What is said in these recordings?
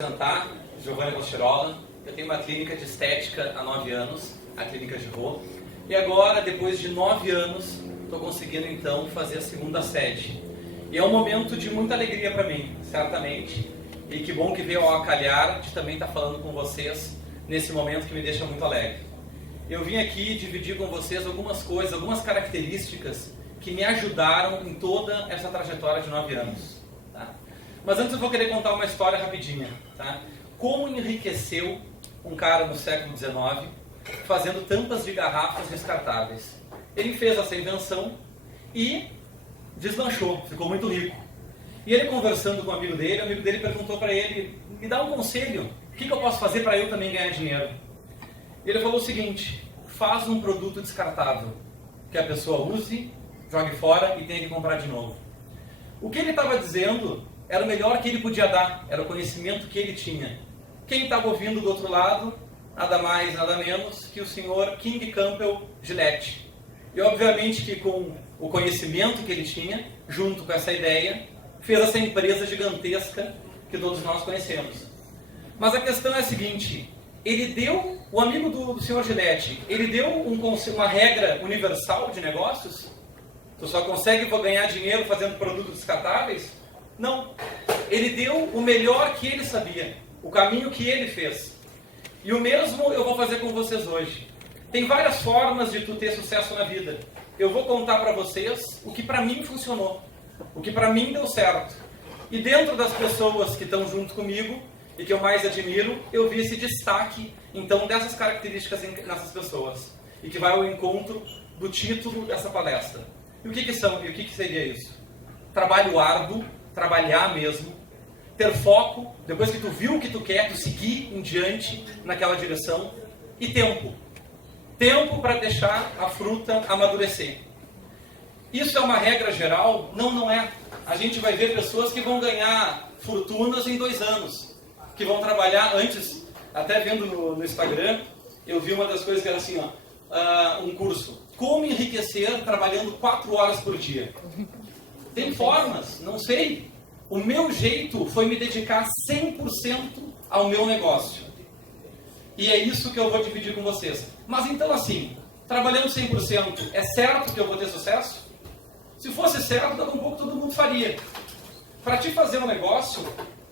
Apresentar, Giovanni Rostirola. Eu tenho uma clínica de estética há 9 anos, a Clínica Girô. E agora, depois de 9 anos, estou conseguindo então fazer a segunda sede. E é um momento de muita alegria para mim, certamente. E que bom que veio ao calhar de também estar falando com vocês nesse momento que me deixa muito alegre. Eu vim aqui dividir com vocês algumas coisas, algumas características que me ajudaram em toda essa trajetória de 9 anos. Tá? Mas antes eu vou querer contar uma história rapidinha. Tá? Como enriqueceu um cara no século XIX fazendo tampas de garrafas descartáveis. Ele fez essa invenção e deslanchou, ficou muito rico. E ele conversando com o amigo dele perguntou para ele, me dá um conselho, o que eu posso fazer para eu também ganhar dinheiro? E ele falou o seguinte, faz um produto descartável, que a pessoa use, jogue fora e tenha que comprar de novo. O que ele estava dizendo era o melhor que ele podia dar, era o conhecimento que ele tinha. Quem estava ouvindo do outro lado, nada mais, nada menos que o senhor King Campbell Gillette. E obviamente que com o conhecimento que ele tinha, junto com essa ideia, fez essa empresa gigantesca que todos nós conhecemos. Mas a questão é a seguinte, ele deu, o amigo do senhor Gillette, ele deu uma regra universal de negócios? Tu só consegue ganhar dinheiro fazendo produtos descartáveis? Não. Ele deu o melhor que ele sabia, o caminho que ele fez. E o mesmo eu vou fazer com vocês hoje. Tem várias formas de tu ter sucesso na vida. Eu vou contar para vocês o que para mim funcionou, o que para mim deu certo. E dentro das pessoas que estão junto comigo e que eu mais admiro, eu vi esse destaque, então, dessas características nessas pessoas. E que vai ao encontro do título dessa palestra. E o que são? E o que seria isso? Trabalho árduo, trabalhar mesmo, ter foco, depois que tu viu o que tu quer, tu seguir em diante naquela direção, e tempo. Tempo para deixar a fruta amadurecer. Isso é uma regra geral? Não, não é. A gente vai ver pessoas que vão ganhar fortunas em 2 anos, que vão trabalhar antes, até vendo no Instagram, eu vi uma das coisas que era assim, ó, um curso, como enriquecer trabalhando 4 horas por dia. Tem formas, não sei. O meu jeito foi me dedicar 100% ao meu negócio. E é isso que eu vou dividir com vocês. Mas então assim, trabalhando 100%, é certo que eu vou ter sucesso? Se fosse certo, daqui a um pouco todo mundo faria. Para te fazer um negócio,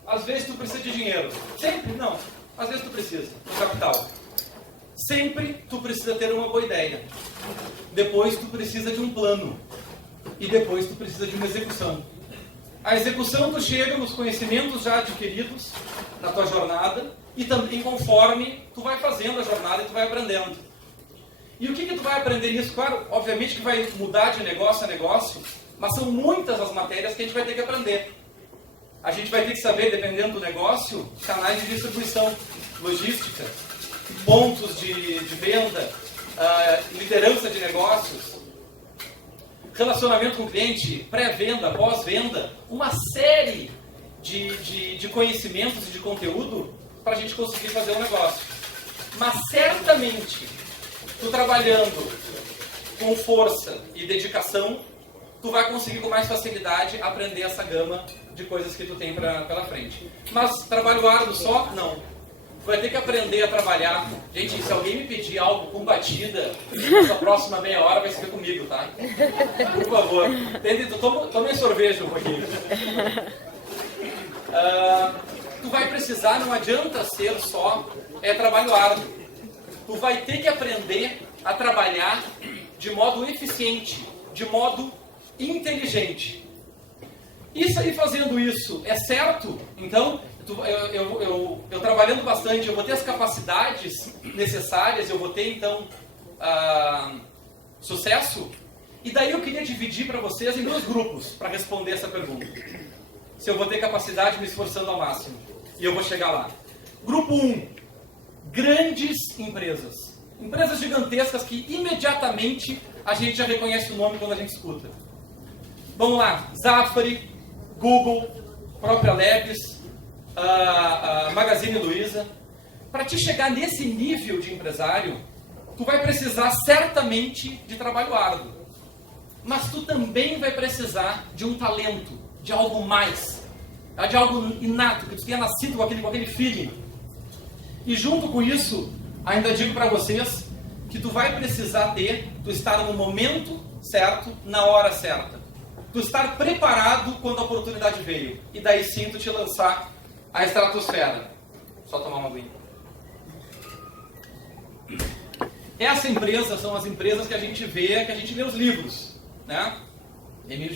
às vezes tu precisa de dinheiro. Sempre? Não. Às vezes tu precisa de capital. Sempre tu precisa ter uma boa ideia. Depois tu precisa de um plano. E depois tu precisa de uma execução. A execução tu chega nos conhecimentos já adquiridos na tua jornada e também conforme tu vai fazendo a jornada e tu vai aprendendo. E o que tu vai aprender nisso? Claro, obviamente que vai mudar de negócio a negócio, mas são muitas as matérias que a gente vai ter que aprender. A gente vai ter que saber, dependendo do negócio, canais de distribuição, logística, pontos de venda, liderança de negócios, relacionamento com o cliente, pré-venda, pós-venda, uma série de conhecimentos e de conteúdo para a gente conseguir fazer um negócio. Mas certamente, tu trabalhando com força e dedicação, tu vai conseguir com mais facilidade aprender essa gama de coisas que tu tem pela frente. Mas trabalho árduo só? Não. Tu vai ter que aprender a trabalhar. Gente, se alguém me pedir algo com batida, essa próxima meia hora vai ser comigo, tá? Por favor. Tome sorvete um pouquinho. Tu vai precisar, não adianta ser só trabalho árduo. Tu vai ter que aprender a trabalhar de modo eficiente, de modo inteligente. Isso aí, fazendo isso, é certo? Então, eu trabalhando bastante, eu vou ter as capacidades necessárias, eu vou ter, então, sucesso? E daí eu queria dividir para vocês em 2 grupos, para responder essa pergunta. Se eu vou ter capacidade me esforçando ao máximo. E eu vou chegar lá. Grupo 1. Grandes empresas. Empresas gigantescas que imediatamente a gente já reconhece o nome quando a gente escuta. Vamos lá. Zafari, Google, própria Lebes, Magazine Luiza. Para te chegar nesse nível de empresário, tu vai precisar certamente de trabalho árduo. Mas tu também vai precisar de um talento, de algo mais. é de algo inato, que tu tenha nascido com aquele feeling. E junto com isso, ainda digo para vocês que tu vai precisar tu estar no momento certo, na hora certa. Tu estar preparado quando a oportunidade veio. E daí sim tu te lançar à estratosfera. Só tomar uma aguinha. Essa empresa são as empresas que a gente vê, que a gente lê os livros, né? Emílio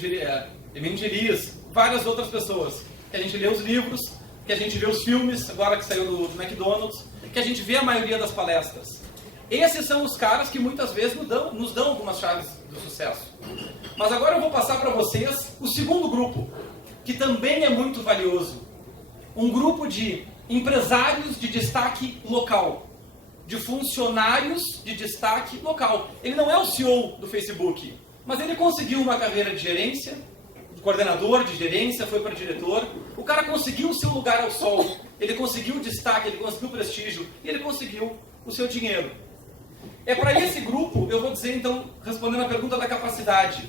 Gerias, várias outras pessoas, que a gente lê os livros, que a gente vê os filmes, agora que saiu do McDonald's, que a gente vê a maioria das palestras. Esses são os caras que muitas vezes nos dão algumas chaves do sucesso. Mas agora eu vou passar para vocês o segundo grupo, que também é muito valioso. Um grupo de empresários de destaque local, de funcionários de destaque local. Ele não é o CEO do Facebook, mas ele conseguiu uma carreira de gerência, de coordenador de gerência, foi para diretor. O cara conseguiu o seu lugar ao sol, ele conseguiu o destaque, ele conseguiu o prestígio e ele conseguiu o seu dinheiro. É para esse grupo, eu vou dizer então, respondendo a pergunta da capacidade.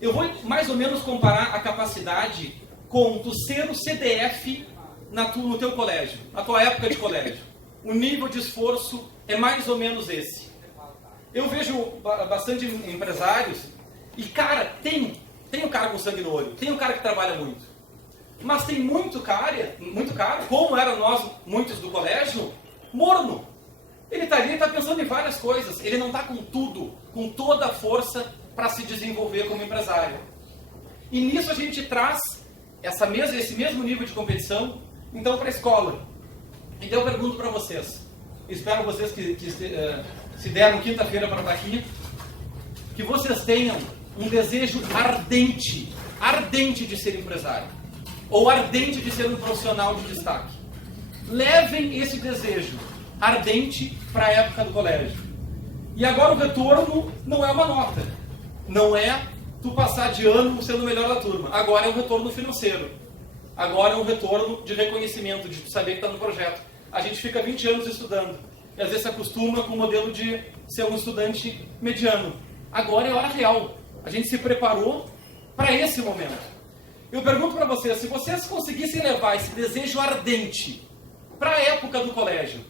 Eu vou mais ou menos comparar a capacidade com tu ser o CDF no teu colégio, na tua época de colégio. O nível de esforço é mais ou menos esse. Eu vejo bastante empresários e, cara, tem um cara com sangue no olho, tem um cara que trabalha muito. Mas tem muito cara, como eram nós, muitos do colégio, morno. Ele está ali, ele está pensando em várias coisas. Ele não está com tudo, com toda a força para se desenvolver como empresário. E nisso a gente traz esse mesmo nível de competição, então, para a escola. Então eu pergunto para vocês, espero vocês que se deram quinta-feira para estar aqui, que vocês tenham um desejo ardente de ser empresário, ou ardente de ser um profissional de destaque. Levem esse desejo ardente para a época do colégio. E agora o retorno não é uma nota, não é tu passar de ano sendo o melhor da turma, agora é um retorno financeiro, agora é um retorno de reconhecimento, de tu saber que está no projeto. A gente fica 20 anos estudando, e às vezes se acostuma com o modelo de ser um estudante mediano. Agora é hora real, a gente se preparou para esse momento. Eu pergunto para vocês, se vocês conseguissem levar esse desejo ardente para a época do colégio,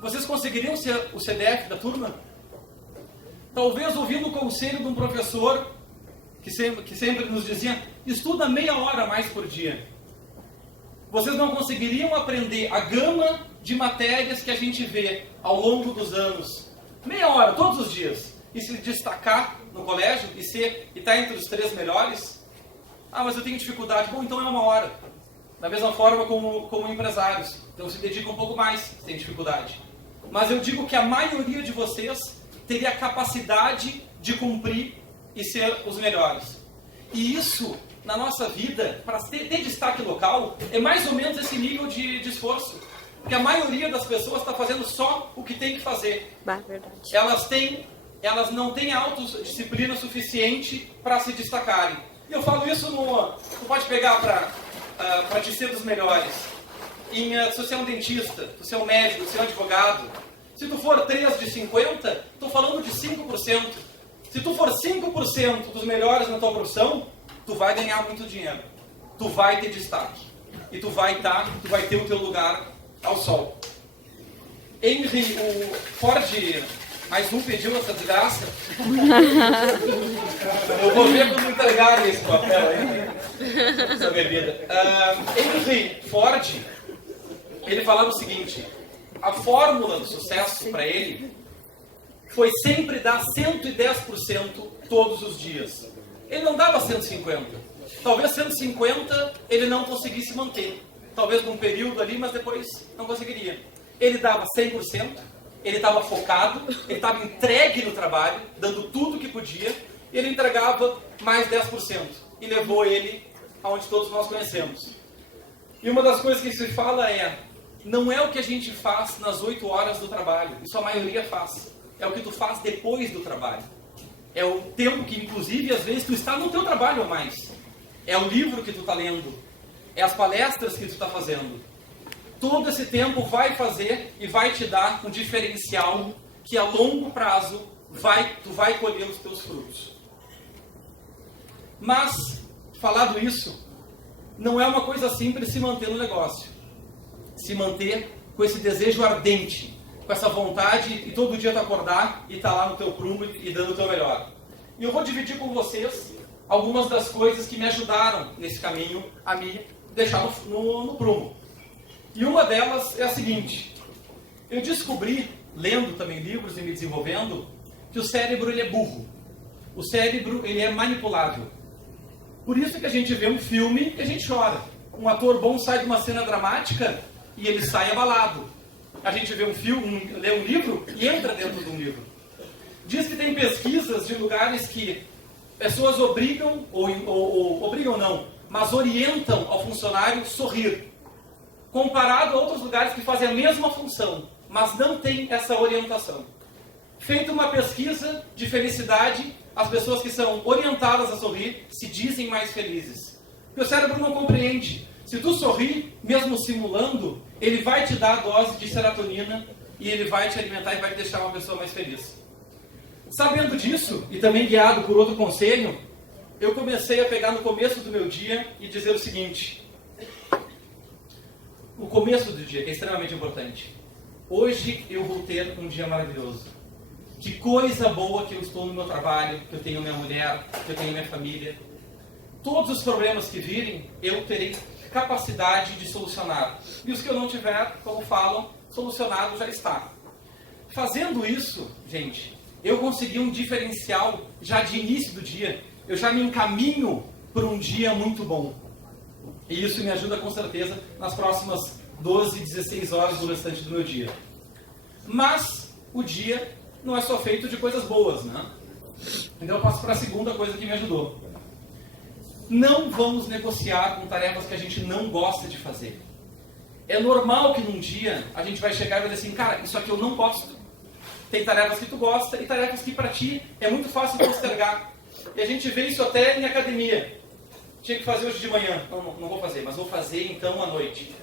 vocês conseguiriam ser o CDF da turma? Talvez ouvindo o conselho de um professor que sempre nos dizia, estuda meia hora mais por dia. Vocês não conseguiriam aprender a gama de matérias que a gente vê ao longo dos anos, meia hora, todos os dias, e se destacar no colégio e estar entre os 3 melhores? Ah, mas eu tenho dificuldade. Bom, então é 1 hora. Da mesma forma como empresários. Então se dedica um pouco mais se tem dificuldade. Mas eu digo que a maioria de vocês teria a capacidade de cumprir e ser os melhores. E isso, na nossa vida, para ter destaque local, é mais ou menos esse nível de esforço. Porque a maioria das pessoas está fazendo só o que tem que fazer. Verdade. Elas não têm autodisciplina suficiente para se destacarem. E eu falo isso tu pode pegar para te ser dos melhores. Se você é um dentista, se você é um médico, se você é um advogado, se tu for 3 de 50, estou falando de 5%. Se tu for 5% dos melhores na tua profissão, tu vai ganhar muito dinheiro. Tu vai ter destaque. E tu vai ter o teu lugar ao sol. O Ford, mais um pediu essa desgraça. Eu vou ver quando entregar esse papel aí, essa bebida. Henry Ford, ele falava o seguinte, a fórmula do sucesso para ele foi sempre dar 110% todos os dias. Ele não dava 150%. Talvez 150% ele não conseguisse manter. Talvez num período ali, mas depois não conseguiria. Ele dava 100%, ele estava focado, ele estava entregue no trabalho, dando tudo que podia, e ele entregava mais 10%. E levou ele aonde todos nós conhecemos. E uma das coisas que se fala não é o que a gente faz nas 8 horas do trabalho, isso a maioria faz. É o que tu faz depois do trabalho. É o tempo que, inclusive, às vezes tu está no teu trabalho ou mais. É o livro que tu está lendo. É as palestras que tu está fazendo. Todo esse tempo vai fazer e vai te dar um diferencial que a longo prazo tu vai colher os teus frutos. Mas, falado isso, não é uma coisa simples se manter no negócio. Se manter com esse desejo ardente, com essa vontade e todo dia tu acordar e estar lá no teu prumo e dando o teu melhor. E eu vou dividir com vocês algumas das coisas que me ajudaram nesse caminho a me deixar no prumo. E uma delas é a seguinte: eu descobri, lendo também livros e me desenvolvendo, que o cérebro ele é burro. O cérebro ele é manipulável. Por isso que a gente vê um filme e a gente chora. Um ator bom sai de uma cena dramática e ele sai abalado. A gente vê um filme, lê um livro e entra dentro de um livro. Diz que tem pesquisas de lugares que pessoas obrigam, ou obrigam não, mas orientam ao funcionário sorrir. Comparado a outros lugares que fazem a mesma função, mas não tem essa orientação. Feita uma pesquisa de felicidade, as pessoas que são orientadas a sorrir se dizem mais felizes. Porque o cérebro não compreende. Se tu sorrir, mesmo simulando, ele vai te dar a dose de serotonina e ele vai te alimentar e vai te deixar uma pessoa mais feliz. Sabendo disso, e também guiado por outro conselho, eu comecei a pegar no começo do meu dia e dizer o seguinte: o começo do dia, que é extremamente importante. Hoje eu vou ter um dia maravilhoso. Que coisa boa que eu estou no meu trabalho, que eu tenho minha mulher, que eu tenho minha família. Todos os problemas que virem, eu terei capacidade de solucionar. E os que eu não tiver, como falam, solucionado já está. Fazendo isso, gente, eu consegui um diferencial já de início do dia. Eu já me encaminho para um dia muito bom. E isso me ajuda com certeza nas próximas 12, 16 horas do restante do meu dia. Mas o dia não é só feito de coisas boas, né? Então eu passo para a segunda coisa que me ajudou. Não vamos negociar com tarefas que a gente não gosta de fazer. É normal que num dia a gente vai chegar e vai dizer assim: cara, isso aqui eu não gosto. Tem tarefas que tu gosta e tarefas que para ti é muito fácil postergar. E a gente vê isso até em academia. Tinha que fazer hoje de manhã. Não vou fazer, mas vou fazer então à noite.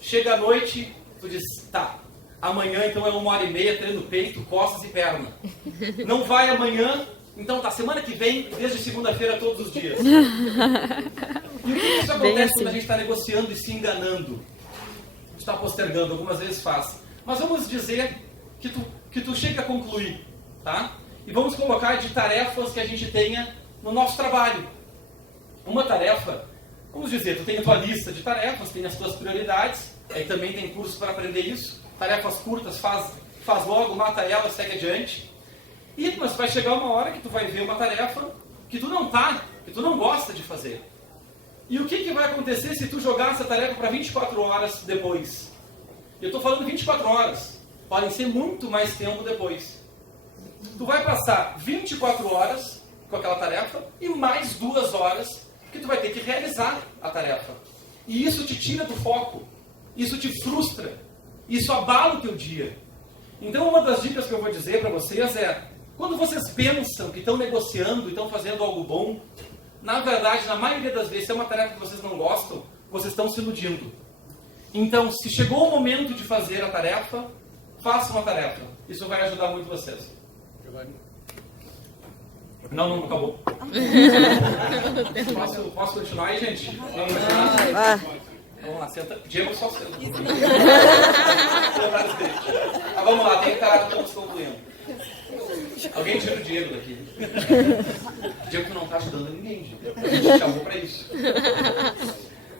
Chega à noite, tu diz: tá, amanhã então é 1h30, treino peito, costas e perna. Não vai amanhã, então tá, semana que vem, desde segunda-feira todos os dias. E o que isso acontece quando a gente está negociando e se enganando? Está postergando, algumas vezes faz. Mas vamos dizer que tu chega a concluir, tá? E vamos colocar de tarefas que a gente tenha no nosso trabalho. Uma tarefa, vamos dizer, tu tem a tua lista de tarefas, tem as tuas prioridades, aí também tem curso para aprender isso. Tarefas curtas, faz logo, mata ela, segue adiante. Mas vai chegar uma hora que tu vai ver uma tarefa que tu não gosta de fazer. E o que vai acontecer se tu jogar essa tarefa para 24 horas depois? Eu estou falando 24 horas, podem ser muito mais tempo depois. Tu vai passar 24 horas com aquela tarefa e mais 2 horas que tu vai ter que realizar a tarefa. E isso te tira do foco, isso te frustra, isso abala o teu dia. Então uma das dicas que eu vou dizer para vocês é: quando vocês pensam que estão negociando e estão fazendo algo bom, na verdade, na maioria das vezes, se é uma tarefa que vocês não gostam, vocês estão se iludindo. Então, se chegou o momento de fazer a tarefa, façam a tarefa. Isso vai ajudar muito vocês. Não acabou. Posso continuar aí, gente? Vamos lá, senta. Diego só senta. Vamos lá, tem que estar, estamos concluindo. Alguém tira o Diego daqui. Diego não está ajudando ninguém, gente. A gente chamou para isso.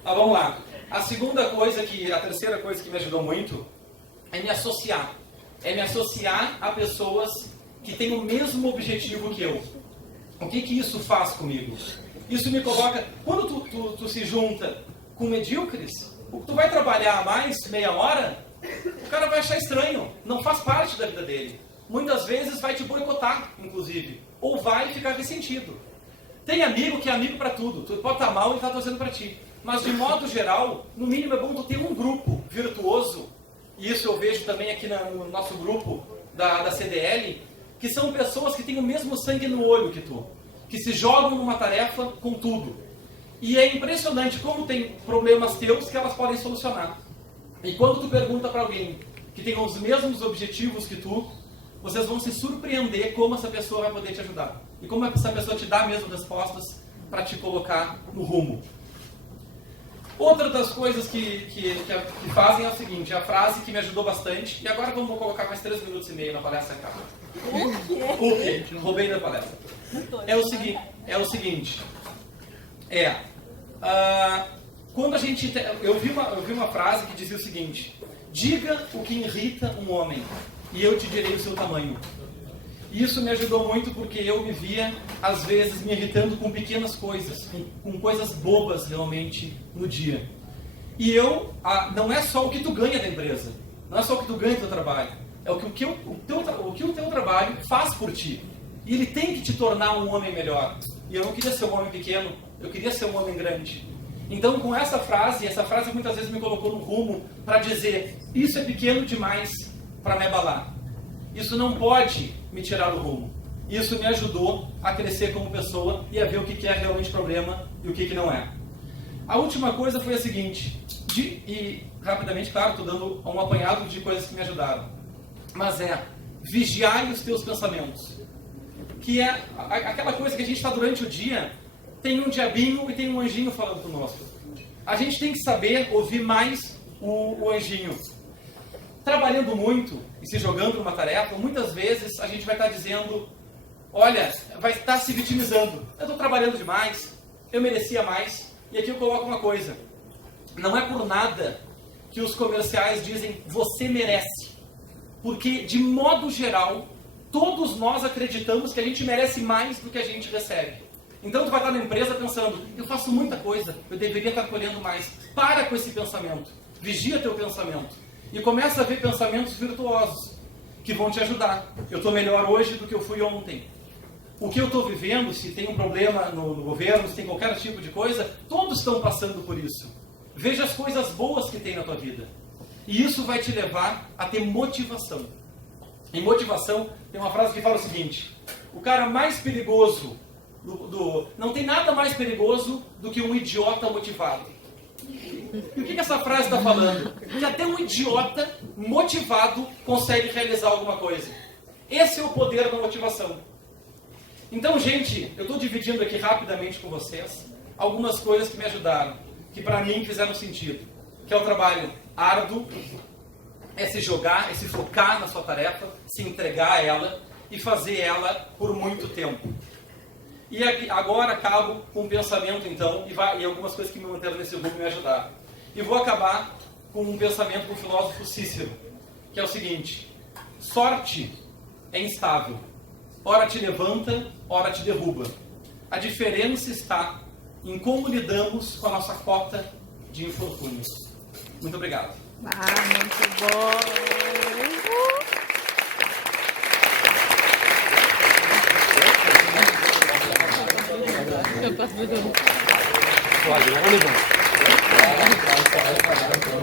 Vamos lá. A terceira coisa que me ajudou muito é me associar. É me associar a pessoas que têm o mesmo objetivo que eu. O que isso faz comigo? Isso me coloca... Quando tu se junta com medíocres, tu vai trabalhar mais meia hora, o cara vai achar estranho. Não faz parte da vida dele. Muitas vezes vai te boicotar, inclusive. Ou vai ficar ressentido. Tem amigo que é amigo para tudo. Tu pode estar mal e está torcendo para ti. Mas, de modo geral, no mínimo é bom tu ter um grupo virtuoso. E isso eu vejo também aqui no nosso grupo da CDL, que são pessoas que têm o mesmo sangue no olho que tu. Que se jogam numa tarefa com tudo. E é impressionante como tem problemas teus que elas podem solucionar. E quando tu pergunta para alguém que tem os mesmos objetivos que tu, vocês vão se surpreender como essa pessoa vai poder te ajudar. E como essa pessoa te dá mesmo respostas para te colocar no rumo. Outra das coisas que fazem é o seguinte, a frase que me ajudou bastante, e agora vamos colocar mais 3 minutos e meio na palestra, cara. O quê? Roubei da palestra. É o seguinte, quando a gente... Eu vi uma frase que dizia o seguinte: diga o que irrita um homem, e eu te direi o seu tamanho. E isso me ajudou muito porque eu me via, às vezes, me irritando com pequenas coisas, com coisas bobas realmente no dia. E não é só o que tu ganha da empresa, não é só o que tu ganha do teu trabalho, é o que o teu trabalho faz por ti. E ele tem que te tornar um homem melhor. E eu não queria ser um homem pequeno, eu queria ser um homem grande. Então, com essa frase muitas vezes me colocou no rumo para dizer: isso é pequeno demais para me abalar. Isso não pode me tirar do rumo. Isso me ajudou a crescer como pessoa e a ver o que é realmente problema e o que não é. A última coisa foi a seguinte, e rapidamente, claro, estou dando um apanhado de coisas que me ajudaram, mas vigiar os teus pensamentos. Que é aquela coisa que a gente está durante o dia, tem um diabinho e tem um anjinho falando conosco. A gente tem que saber ouvir mais o anjinho. Trabalhando muito e se jogando numa tarefa, muitas vezes a gente vai estar dizendo: olha, vai estar se vitimizando. Eu estou trabalhando demais, eu merecia mais. E aqui eu coloco uma coisa: não é por nada que os comerciais dizem você merece. Porque, de modo geral, todos nós acreditamos que a gente merece mais do que a gente recebe. Então tu vai estar na empresa pensando: eu faço muita coisa, eu deveria estar colhendo mais. Para com esse pensamento. Vigia teu pensamento. E começa a ver pensamentos virtuosos que vão te ajudar. Eu estou melhor hoje do que eu fui ontem. O que eu estou vivendo, se tem um problema no governo, se tem qualquer tipo de coisa, todos estão passando por isso. Veja as coisas boas que tem na tua vida. E isso vai te levar a ter motivação. Em motivação, tem uma frase que fala o seguinte: o cara mais perigoso, não tem nada mais perigoso do que um idiota motivado. E o que essa frase está falando? Que até um idiota motivado consegue realizar alguma coisa. Esse é o poder da motivação. Então, gente, eu estou dividindo aqui rapidamente com vocês algumas coisas que me ajudaram, que para mim fizeram sentido. Que é o trabalho árduo, é se jogar, é se focar na sua tarefa, se entregar a ela e fazer ela por muito tempo. E agora acabo com um pensamento, então, e algumas coisas que me manteram nesse rumo me ajudaram. E vou acabar com um pensamento do filósofo Cícero, que é o seguinte: sorte é instável. Ora te levanta, ora te derruba. A diferença está em como lidamos com a nossa cota de infortúnios. Muito obrigado. Muito bom! Eu passo do...